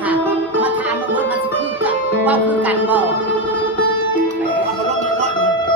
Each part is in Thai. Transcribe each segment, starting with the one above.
ค่ะมาถามมาเบิดมันสิคือกับว่าคือกันบ่เอามาลงเงินร้อยมันเอาดิ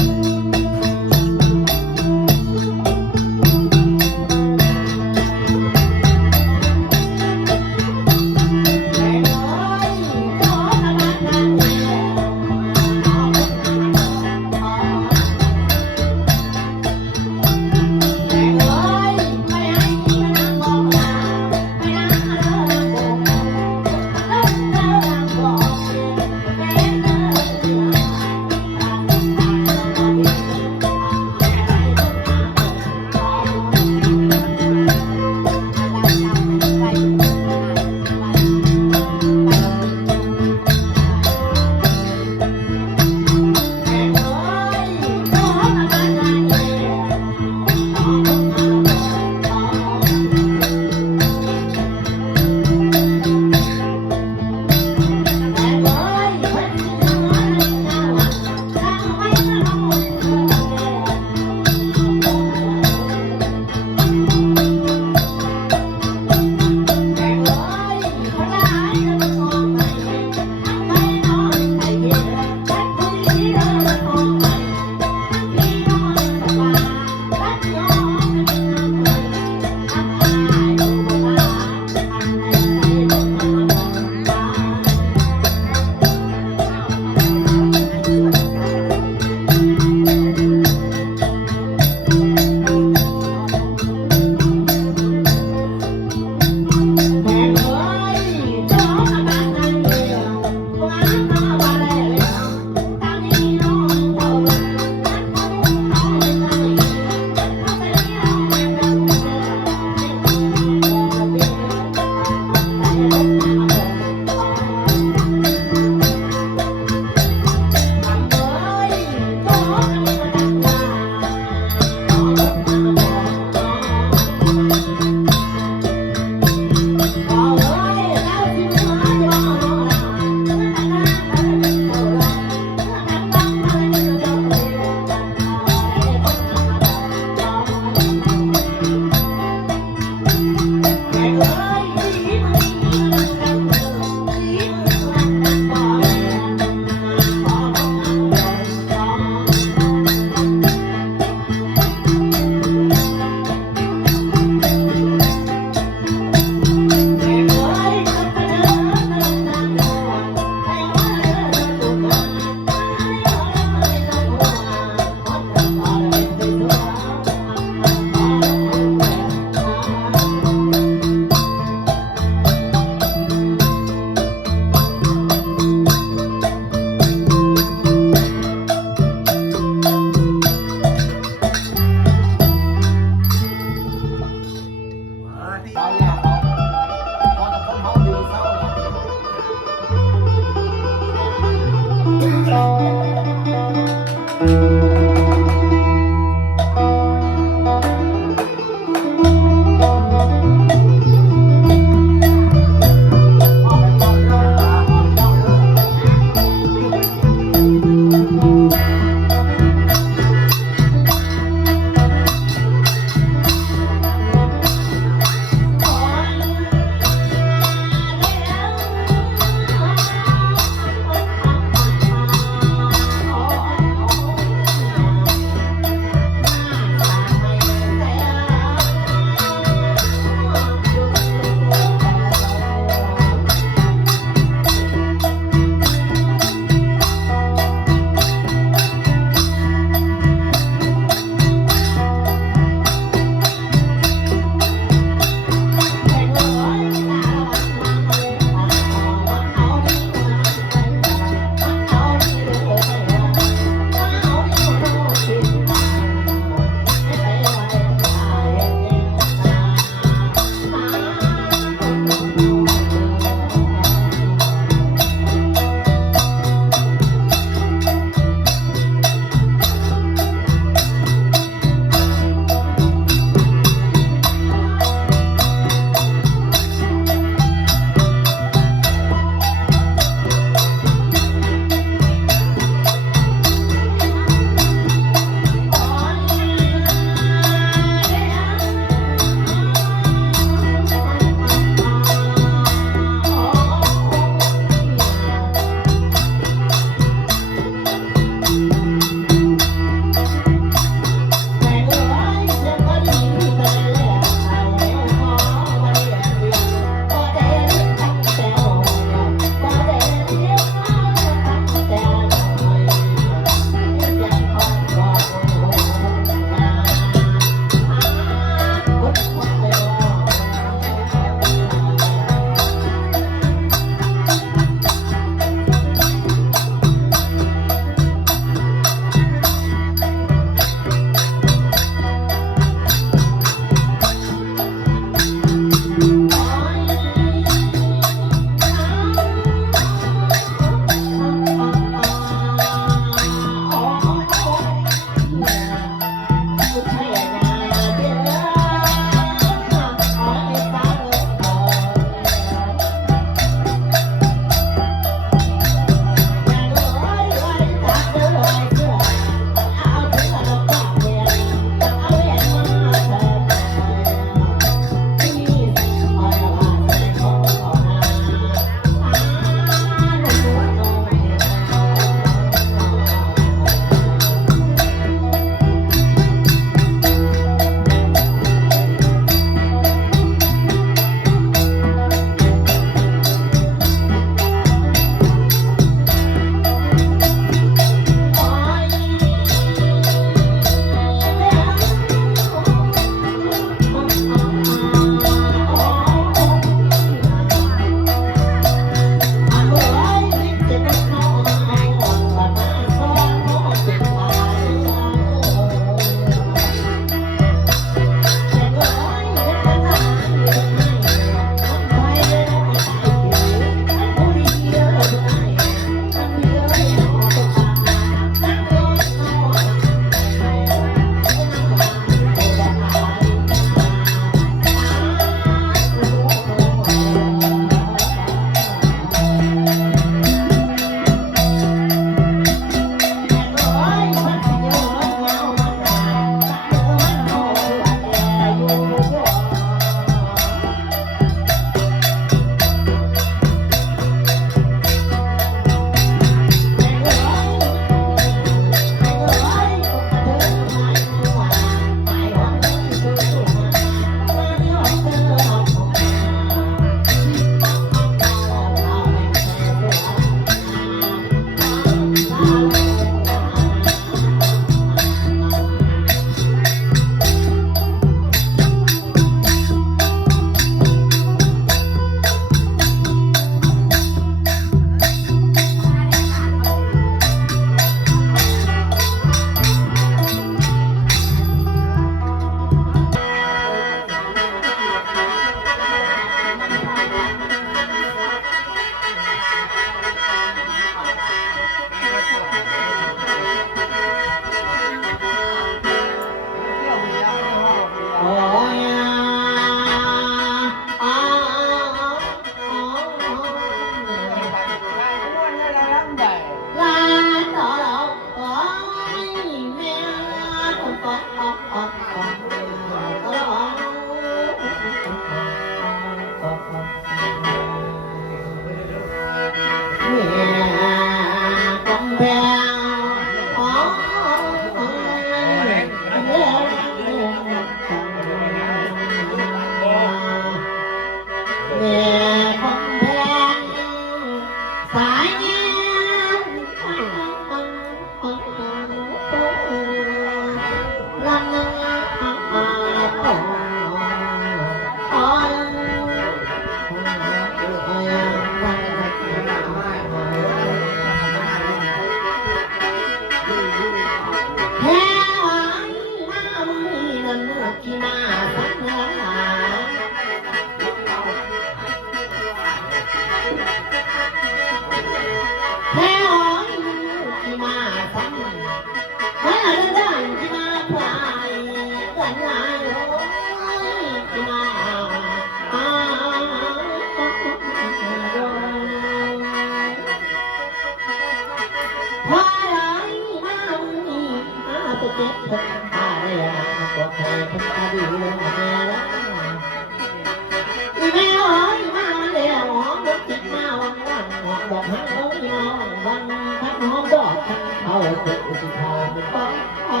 น้องมันทั้งหอมดอกทั้งเขาเป็นอุทิศเขาเป็นป้องเขา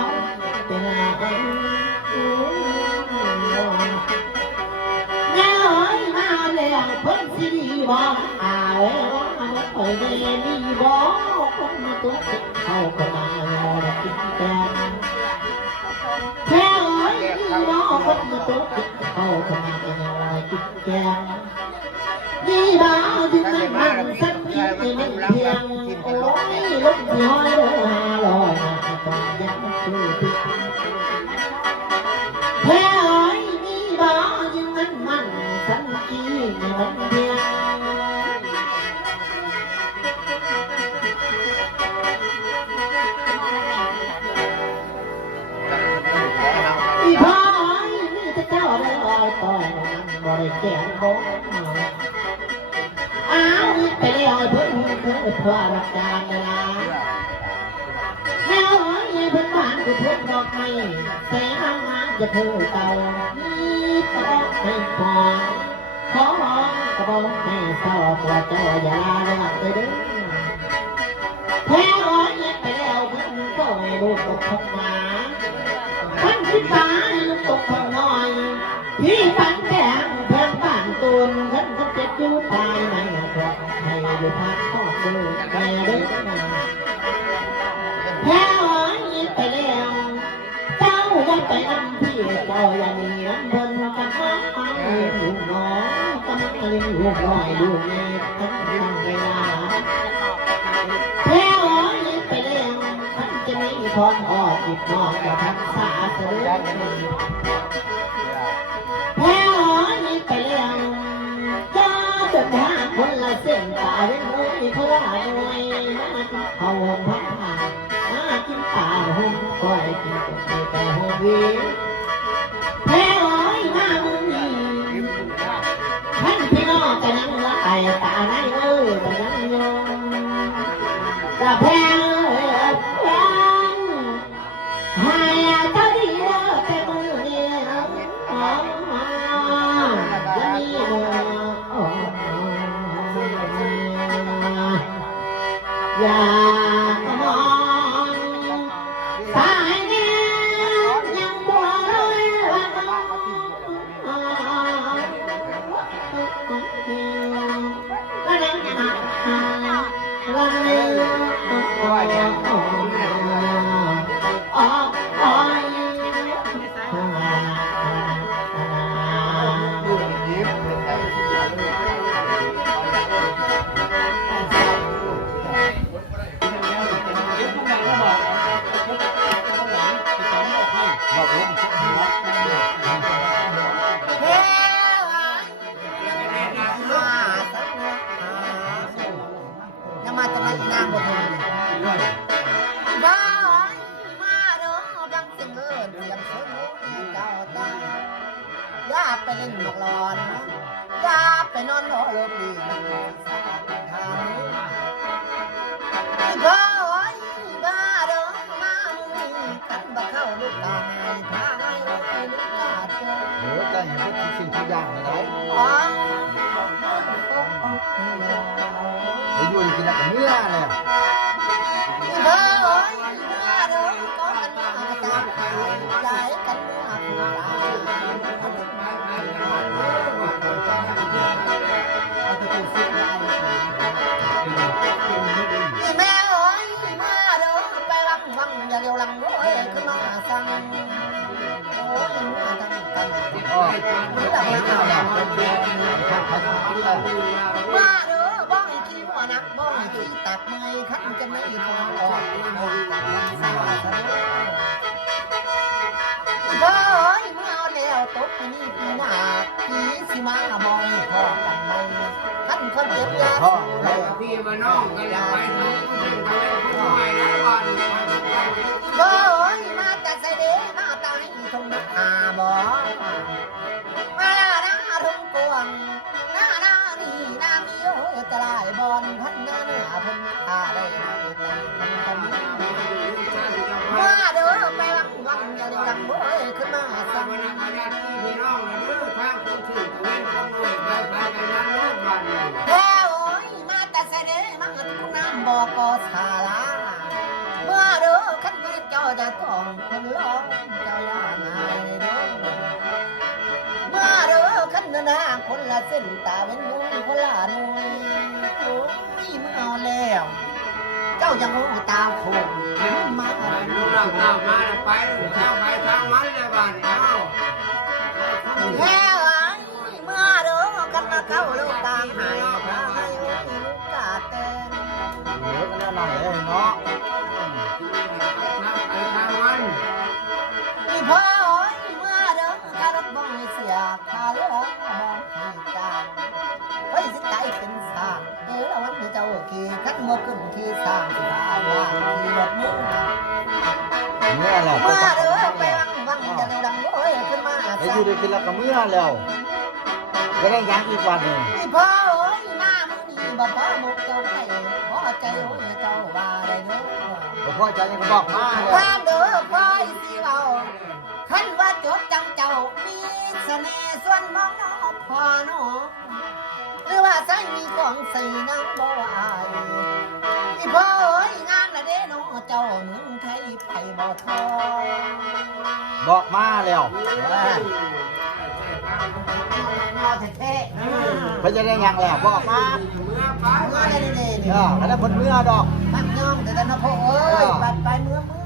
เป็นอะไรแม่เอ๋ยมาแล้วเพิ่นสิดีบ่อ้าวมาเปิดเดนี่บ่คนมาตุ๊กเขาก็มาแล้วกินแกงแม่เอ๋ยนี่บ่คนมาตุ๊กเขาก็มาแล้วกินแกงนี่บ่ถึงมันสักทีมันเพียงโอ้ยลูกน้อยเด้อลอยมาต้องยังคือติดแม่เอ๋ยนี่บ่ยังมันสักทีมันเพียงอีพ่อเอ๋ยนี่จะเจ้าได้ลอยต่อยมันบ่ได้แก่บ่อ้าวไปแล้วเพิ่นเคยพารับจานเวลาแม่เอ๋ยเพิ่นบ้านกูทุกดอกไม้แต่ห้างน้ำจะเธอเต่านี่ตอกให้พอขอร้องกระบอกให้เศร้าตัวเจ้าอย่าลาเลิกเด้อแม่เอ๋ยไปแล้วเพิ่นก็ให้ลูกตกท้องหมาท่านคิดฟ้าลูกตกท้องน้อยพี่ปันแก่เพิ่นบ้านตูนท่านก็เจ็บอยู่ปลายไหนให้ดูพักทอดดูแม่เด้อแพ้หอยไปแล้วเจ้าอย่าไปนำพี่เจ้าอย่าหนีน้ำเพิ่นกันมาลูกน้องกำลังเลี้ยงลูกน้อยดูแม่ทั้งเวลาแพ้หอยไปแล้วท่านจะมีทอนออกจิบนอกจะทักษาเสือแพ้หอยไปแล้วจนหาคนละเส้นตาเล่นน้อยเพราะว่าหน่วยมากินข้าวผัดผักมากินปลาหุ่นก้อยกินกุ้งแต่หัววีแพ้หอยมามึงนี่ท่านพี่น้องกันยังละไอตาในเอ้ยกันยังยงกระแพงแพงให้เจ้าดีเด้อแต่มือเนี่ยจะมีอย่ามองสายเนี้ยยังบัวลอยวันน้องก็ยังหาวันเลี้ยงออกคอยยังมาจะมาอีนางบนเลยบ้ามาเด้อดังเสียงเอิญเสียงเสือเจ้าตาอย่าไปเล่นหมอกหลอนอย่าไปนอนโหลปีสาทางบ้าบ้าเด้อมากันบ่เข้าลูกตาให้พาให้ลูกตาเจอโหใจเห็นทุกสิ่งทุกอย่างเลยอ๋อไปอยู่ที่นั่นเมื่อเลยเฮ้ยมาเด้อก็กันมาตามใจกันมาแม่เอ้ยมาเด้อไปวังอย่าเลี้ยวหลังด้วยขึ้นมาสั่งโอ้ยมาดังกันโอ้ยหลังแล้วมาเด้อบ้องขี้หัวนักบ้องขี้ตักไม้ขันจะไม่พอออกสาวสาวเฮ้ยเมื่อเอาแล้วตกปีนี้ปีหน้าปีสิมาบองพอกันไหมขันเขาเจ็บยาสูบพี่มาน้องกันแล้วไปน้องกันไปแล้ววันเฮ้ยมาแต่ใส่เด้มาตายทงนาบ่มาหน้าทุ่งกวงหน้านี่น้ำมีโอ้ยจะลายบอลพันหน้าเนื้อพันอาได้กันมาเด้อไปวังอย่าเดี๋ยวดังโอ้ยขึ้นมาสั่งพี่น้องเด้อทางคนถือเว้นขโมยไปกันนั่งรถวันแท้โอ้ยมาแต่ใส่เด้มาทุ่งน้ำบ่ าเว้นยุงคนละหน่วยโอ้ยเมื่อแล้วเจ้ายังหูตาโขงมา ลูกเราตามมาไปทางไปทางมันเลยบ้านเอ้า แล้วไอ้เมื่อเด้อกันมาเข้าลูกตามหายพระให้ลูกกาเต้น เหลือกันแล้วหน่อยเนาะ ไปทางมัน อีพ่อเอ้ยเมื่อเด้อการรถบ้องเสียค่าเรือบ้องให้จ้างเฮ้ยสิใจเป็นสร้างเดี๋ยวเราวันเจ้าขี่ขันโมขึ้นขี่สร้างสิบาลาขี่รถมือ เมื่อแล้ว เมื่อเด้อไปวังจะเร็วดังโอ้ยขึ้นมา ไอ้อยู่ได้กินแล้วก็เมื่อแล้วก็ได้ยังอีกวันหนึ่ง อีพ่อเอ้ยหน้ามึงนี่บ่พอมุกเจ้าไข่พอใจโอ้ยเจ้าว่าได้เด้อ พ่อใจยังบอกมาเลย ความเด้อพ่อยสิเว้าคันว่าจบจังเจ้ามีเสน่ห์ส่วนมองน้องพ่อน้องหรือว่าใส่มีของใส่น้ำบ่อายอีพ่อเอ้ยงามละเด้น้องเจ้าเมืองไทยไปบ่ทอ บอกมาแล้ว งอแท้ เพื่อจะได้ยังแล้วบอกมา ๆเมื่อได้เด้ อันนั้นคนเมื่อดอก ปักย่องแต่นะพ่อเอ้ยไปเมื่อ เมื่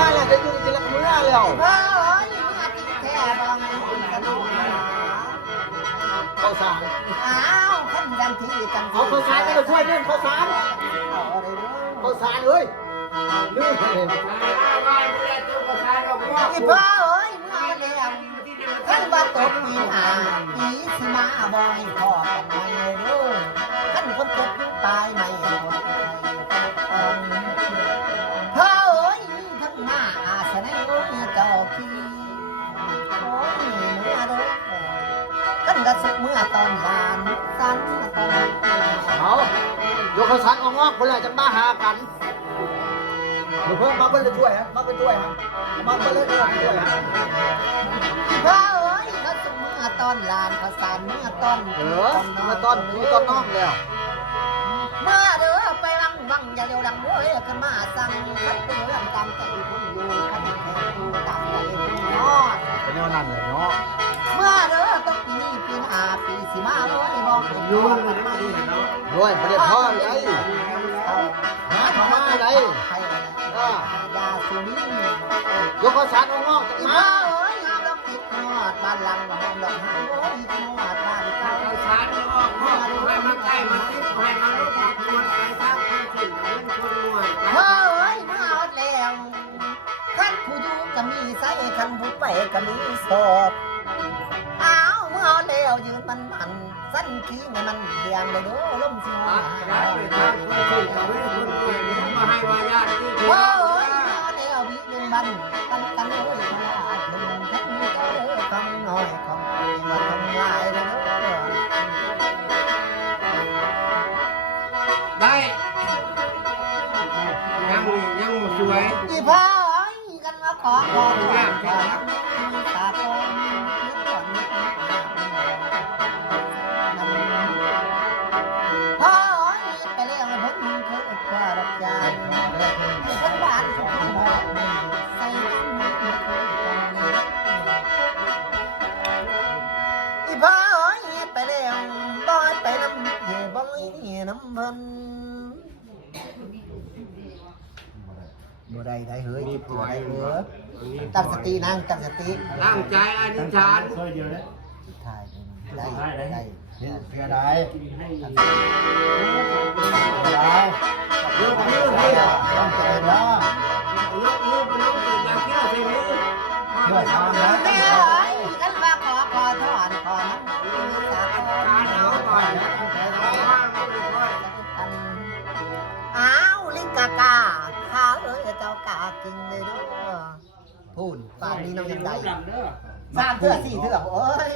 อแล้วจะอยู่ได้กินแล้วก็เมื่อแล้ว พ่อเอ้ยเมื่อติดแท้บางกระโดด ข้าวสาร อ้าวขั้นกันที่กัน เอาข้าวสารก็ช่วยเรื่องข้าวสารข้าวสารเอ้ยลืมเลย อีพ่อเอ้ยเมื่อแล้วขั้นว่าตกปีหาปีสิมาบอยพ่อกันไม่เด้อขั้นคนตกตายไม่หมดพ่อเอ้ยทั้งหน้าอาสนะเอ้ยเจ้าขี้โอ้ยเมื่อเด้อขั้นกระสุกเมื่อตอนลานสันตอน เอาโยกข้าวสารออกงอกคนละจะมาหากันเดี๋ยวเพิ่มมาเพิ่มจะช่วยฮะมาเป็นช่วยฮะมาเพิ่มเลยช่วยฮะ พ่อเอ้ยเขาสุกเมื่อตอนลานภาษาเมื่อตอน มาต้นน้องแล้ว เมื่อเด้อไปวังอย่าเร็วดังเว้ยขึ้นมาสั่งคัดเรื่องตามใจคนอยู่คัดแค่ดูตามใจคนนอด เป็นยังนั่นเลยเนาะ เมื่อเด้อต้องปีนี้ปีหน้าปีสิมาโอ้ยบอกให้ดูมันไม่ดีเนาะ ด้วยประเดี๋ยวพ่อเลยหาพ่อมาเลย ใครยาสูบ ยกข้าวสารออกงอก อี มา พ่อเอ้ยงามดอกติดนอดบ้านหลังหอมดอกหางโอ้ยนอดบ้านเก่า สารออกมาให้มาใกล้มาติดให้มาลุกมาควรไปทางคนขึ้นเป็นคนรวย พ่อเอ้ยมาเอาแล้วขันผู้อยู่ก็มีใส่ขันผู้ไปก็มีสดอ้าวเมื่อเอาแล้วยืนมันสั้นขี้มันเดียงเลยเด้อลมสิมา ได้ไปทางคนขึ้นก็เป็นคนรวยมาให้มาญาติที่ พ่อเอ้ยมาเอาแล้ววิหนึ่งมันกันเลยพลาดหนึ่งทั้งเจ้าเด้อคำน้อยคำมาทำลายเลยเด้อ ได้ยังหมดสวย อีพ่อเอ้ยกันมาขอถอนขอตาโกนก่อนพ่อเอ้ยไปเลี้ยงเพิ่นคือคว้าดอกจานให้เพิ่นบ้านของบอกใส่น้ำมันคืออีพ่อเอ้ยไปเลี้ยงบ่ไปน้ำเย่บ่น้ำเพิ่นบ่ได้ได้เฮ้ยจิบได้เฮ้ยตั้งสตินั่งตั้งสติ ตั้งใจอธิษฐาน ถ่ายได้ได้ เพื่อใดได้ ยกมือ ได้ ให้ ต้องเจริญนะ ยกมือเป็นน้องตื่นจากเที่ยวใส่มือ เพื่อทำนะ แม่เอ้ยกันว่าขอถอนขอน้ำมือสาค การเอาก่อนเอาว่างเอาเลยก่อน อ้าวลิงกากาข้าเอ้ยเจ้ากากินเลยเด้อพูนป่านนี้น้องยังได้ เด้อ 3 เทื่อ 4 เทื่อโอ้ย